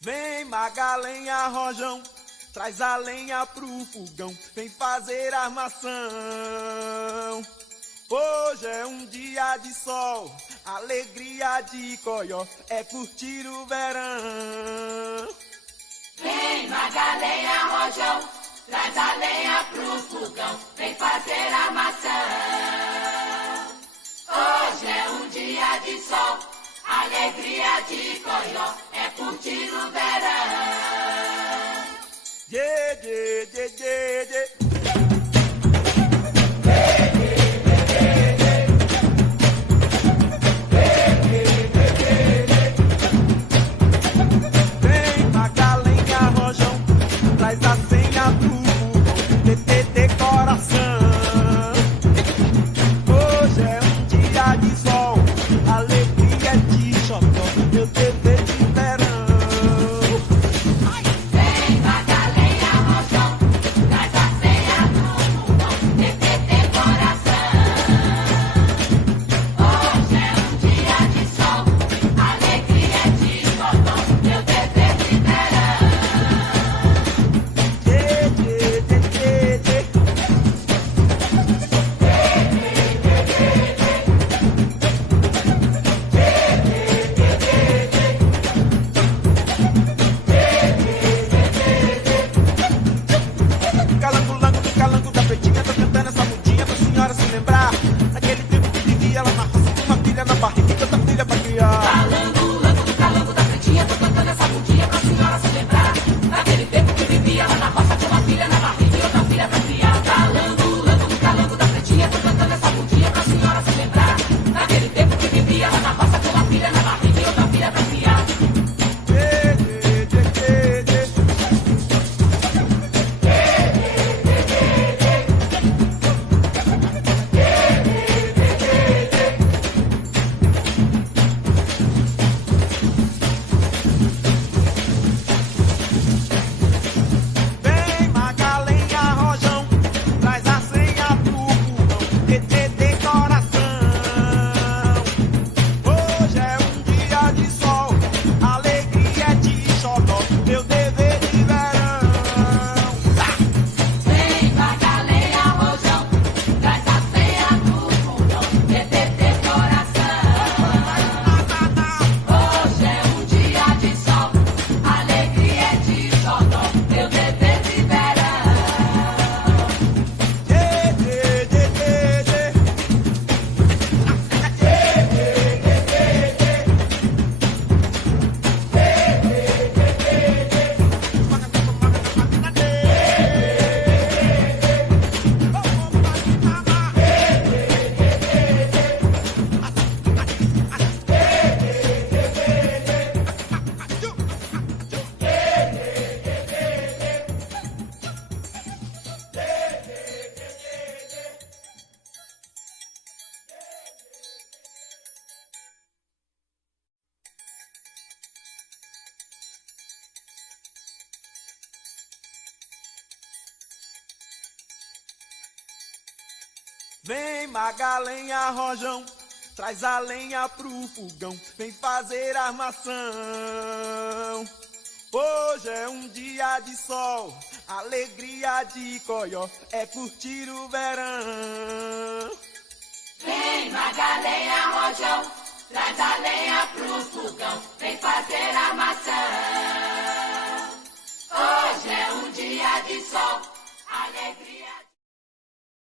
Vem Magalenha Rojão, traz a lenha pro fogão, vem fazer armação. Hoje é um dia de sol, alegria de coió, é curtir o verão. Vem Magalenha Rojão, traz a lenha pro fogão, vem fazer armação. Hoje é um dia de sol, alegria de coió, é curtir o verão. Dê, dê, dê, dê, dê. Vem Magalenha Rojão, traz a senha pro TTT coração. Hoje é um dia de sol, alegria de xodó, meu dever de verão. Vem Magalenha Rojão, traz a senha pro fogão, TTT coração. Hoje é um dia de sol, alegria de xodó, meu dever de verão. Dê, dê, dê, dê, dê. Calango-lango do calango da pretinha, tô cantando essa mudinha pra senhora se lembrar. Naquele tempo que vivia lá na roça, com uma filha na barriga e tanta filha pra criar. Calango do calango da pretinha, tô cantando essa mudinha pra senhora se lembrar. Naquele tempo que vivia lá na roça, com uma filha na barriga e outra filha pra criar. Calango do calango da pretinha, tô cantando essa mudinha pra senhora se lembrar. Naquele tempo que vivia lá na roça, com uma filha na barriga e outra filha pra criar. Dê, dê, dê, dê, dê. Vem Magalenha Rojão, traz a senha pro fogão, TTT coração. Hoje é um dia de sol, alegria de xodó, meu dever de verão. Vem Magalenha Rojão, traz a senha pro fogão, TTT coração. Hoje é um dia de sol, alegria de xodó, meu dever de verão. Dê, dê, dê, dê, dê. Vem Magalenha Rojão, traz a lenha pro fogão, vem fazer armação. Hoje é um dia de sol, alegria de coió, é curtir o verão. Vem Magalenha Rojão, traz a lenha pro fogão, vem fazer armação. Hoje é um dia de sol, alegria